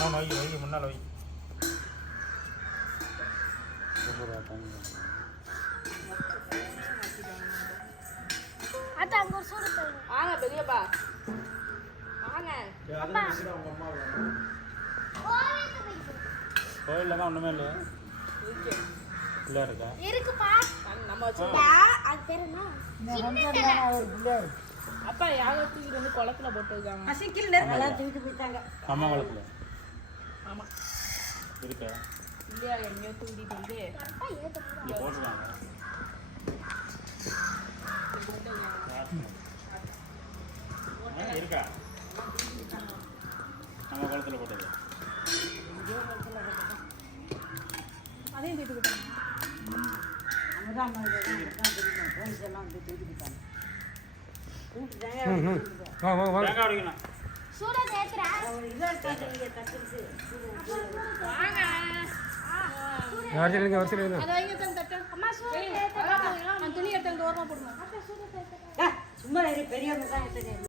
வை முன்னால் வை. அத்தா அங்க ஒரு சூடு போடுங்க. வாங்க பெரியப்பா வாங்க. கோயிலில் தான் ஒன்றுமே இல்லை. இல்லை இருக்கா? இருக்குப்பா. நம்ம வச்சுருக்கா. அது பேர் என்ன? அப்பா யாரோ தூக்கிட்டு வந்து குளத்துல போட்டுருக்காங்க. அசிக்கில் நேரத்துல தூக்கிட்டு போயிட்டாங்க. அம்மா குளத்துல ஆமாம் இருக்கா? இல்லையா எங்கேயோ தூக்கிட்டு வந்து அப்பா ஏத்த இங்கே போட்டுருக்காங்க. இருக்கா? நம்ம குளத்துல போட்டது. அதையும் தூக்கிட்டு போயிட்டாங்க. போலீஸ் எல்லாம் வந்து தூக்கிட்டு போயிட்டாங்க. தேங்காய் அடிக்கணும். சூட ஏத்துறா. வாங்க. வரிசையில் அதை வைங்க தட்டு. அம்மா சூட ஏத்துறா. நான் துணி எடுத்து ஓரமாக போடுவேன். அப்பா சூட ஏத்துறா. சும்மா பெரியவங்க தான்